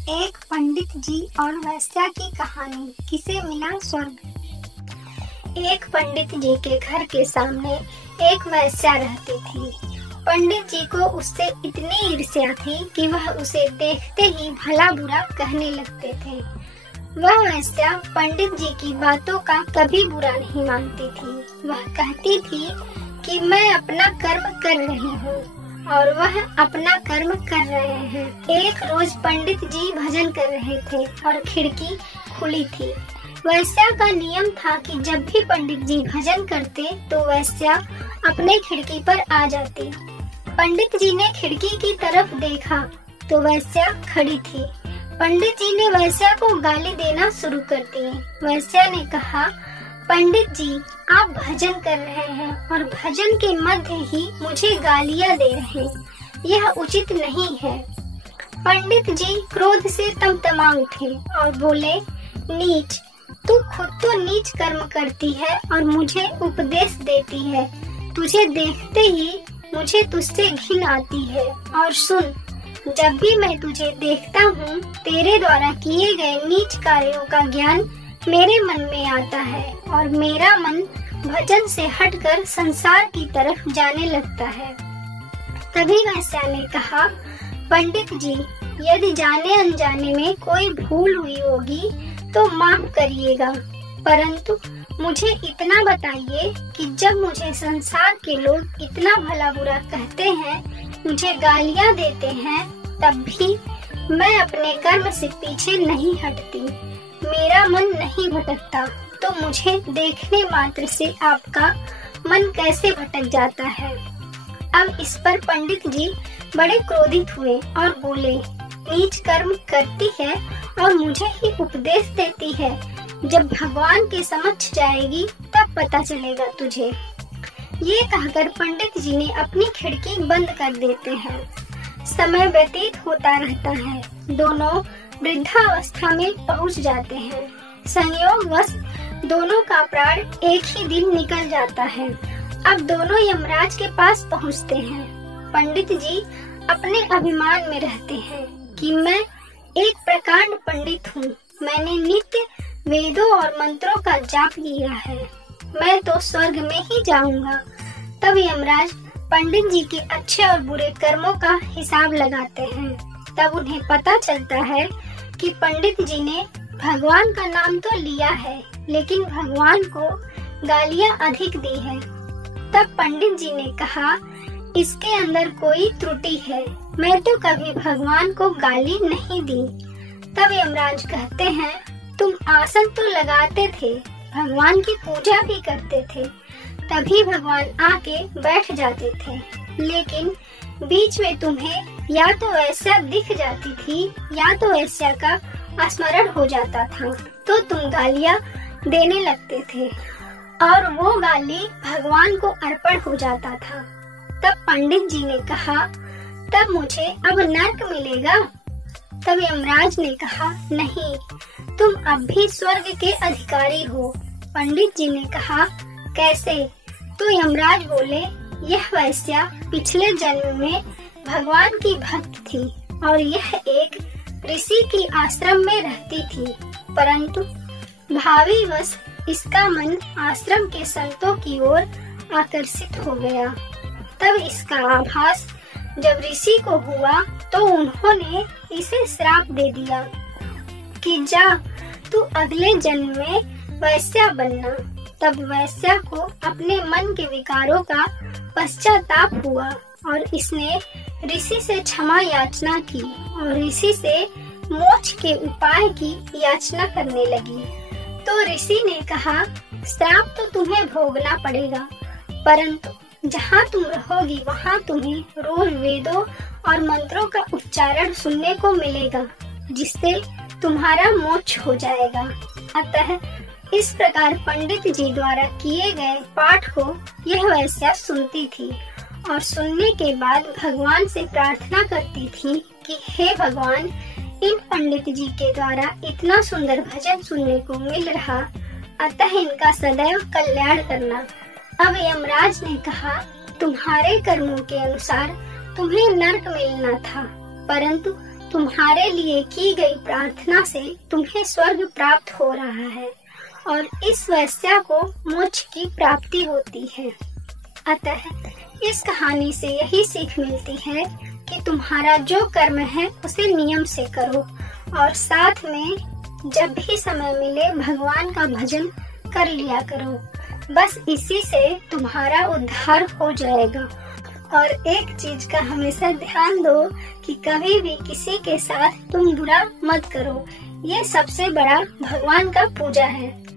एक पंडित जी और वेश्या की कहानी। किसे मिला स्वर्ग। एक पंडित जी के घर के सामने एक वेश्या रहती थी। पंडित जी को उससे इतनी ईर्ष्या थी कि वह उसे देखते ही भला बुरा कहने लगते थे। वह वेश्या पंडित जी की बातों का कभी बुरा नहीं मानती थी। वह कहती थी कि मैं अपना कर्म कर रही हूँ और वह अपना कर्म कर रहे हैं। एक रोज पंडित जी भजन कर रहे थे और खिड़की खुली थी। वेश्या का नियम था कि जब भी पंडित जी भजन करते तो वेश्या अपने खिड़की पर आ जाती। पंडित जी ने खिड़की की तरफ देखा तो वेश्या खड़ी थी। पंडित जी ने वेश्या को गाली देना शुरू कर दी। वेश्या ने कहा, पंडित जी आप भजन कर रहे हैं और भजन के मध्य ही मुझे गालियां दे रहे हैं, यह उचित नहीं है। पंडित जी क्रोध से तमतमा उठे और बोले, नीच, तू खुद तो नीच कर्म करती है और मुझे उपदेश देती है। तुझे देखते ही मुझे तुझसे घिन आती है। और सुन, जब भी मैं तुझे देखता हूँ तेरे द्वारा किए गए नीच कार्यों का ज्ञान मेरे मन में आता है और मेरा मन भजन से हटकर संसार की तरफ जाने लगता है। तभी वेश्या ने कहा, पंडित जी यदि जाने अनजाने में कोई भूल हुई होगी तो माफ करिएगा, परंतु मुझे इतना बताइए कि जब मुझे संसार के लोग इतना भला बुरा कहते हैं, मुझे गालियाँ देते हैं, तब भी मैं अपने कर्म से पीछे नहीं हटती, मेरा मन नहीं भटकता, तो मुझे देखने मात्र से आपका मन कैसे भटक जाता है। अब इस पर पंडित जी बड़े क्रोधित हुए और बोले, नीच कर्म करती है और मुझे ही उपदेश देती है। जब भगवान के समक्ष जाएगी तब पता चलेगा तुझे। ये कहकर पंडित जी ने अपनी खिड़की बंद कर देते हैं। समय व्यतीत होता रहता है। दोनों वृद्धावस्था में पहुंच जाते हैं। संयोगवश दोनों का प्राण एक ही दिन निकल जाता है। अब दोनों यमराज के पास पहुंचते हैं। पंडित जी अपने अभिमान में रहते हैं कि मैं एक प्रकांड पंडित हूँ, मैंने नित्य वेदों और मंत्रों का जाप किया है, मैं तो स्वर्ग में ही जाऊंगा। तब यमराज पंडित जी के अच्छे और बुरे कर्मों का हिसाब लगाते हैं। तब उन्हें पता चलता है कि पंडित जी ने भगवान का नाम तो लिया है, लेकिन भगवान को गालियां अधिक दी है। तब पंडित जी ने कहा, इसके अंदर कोई त्रुटि है, मैं तो कभी भगवान को गाली नहीं दी। तब यमराज कहते हैं, तुम आसन तो लगाते थे, भगवान की पूजा भी करते थे, तभी भगवान आके बैठ जाते थे, लेकिन बीच में तुम्हें या तो वेश्या दिख जाती थी या तो वेश्या का स्मरण हो जाता था, तो तुम गालियां देने लगते थे और वो गाली भगवान को अर्पण हो जाता था। तब पंडित जी ने कहा, तब मुझे अब नर्क मिलेगा। तब यमराज ने कहा, नहीं, तुम अब भी स्वर्ग के अधिकारी हो। पंडित जी ने कहा, कैसे? तो यमराज बोले, यह वेश्या पिछले जन्म में भगवान की भक्त थी और यह एक ऋषि की आश्रम में रहती थी, परंतु भावीवश इसका मन आश्रम के संतों की ओर आकर्षित हो गया। तब इसका आभास जब ऋषि को हुआ तो उन्होंने इसे श्राप दे दिया कि जा तू अगले जन्म में वेश्या बनना। तब वेश्या को अपने मन के विकारों का पश्चाताप हुआ और इसने ऋषि से क्षमा याचना की और ऋषि से मोक्ष के उपाय की याचना करने लगी। तो ऋषि ने कहा, श्राप तो तुम्हें भोगना पड़ेगा, परंतु जहाँ तुम रहोगी वहाँ तुम्हें रोज वेदों और मंत्रों का उच्चारण सुनने को मिलेगा, जिससे तुम्हारा मोक्ष हो जाएगा। अतः इस प्रकार पंडित जी द्वारा किए गए पाठ को यह वेश्या सुनती थी और सुनने के बाद भगवान से प्रार्थना करती थी कि हे भगवान, इन पंडित जी के द्वारा इतना सुंदर भजन सुनने को मिल रहा, अतः इनका सदैव कल्याण करना। अब यमराज ने कहा, तुम्हारे कर्मों के अनुसार तुम्हें नर्क मिलना था, परंतु तुम्हारे लिए की गई प्रार्थना से तुम्हें स्वर्ग प्राप्त हो रहा है और इस वेश्या को मोक्ष की प्राप्ति होती है। अतः इस कहानी से यही सीख मिलती है कि तुम्हारा जो कर्म है उसे नियम से करो और साथ में जब भी समय मिले भगवान का भजन कर लिया करो। बस इसी से तुम्हारा उद्धार हो जाएगा। और एक चीज का हमेशा ध्यान दो कि कभी भी किसी के साथ तुम बुरा मत करो। ये सबसे बड़ा भगवान का पूजा है।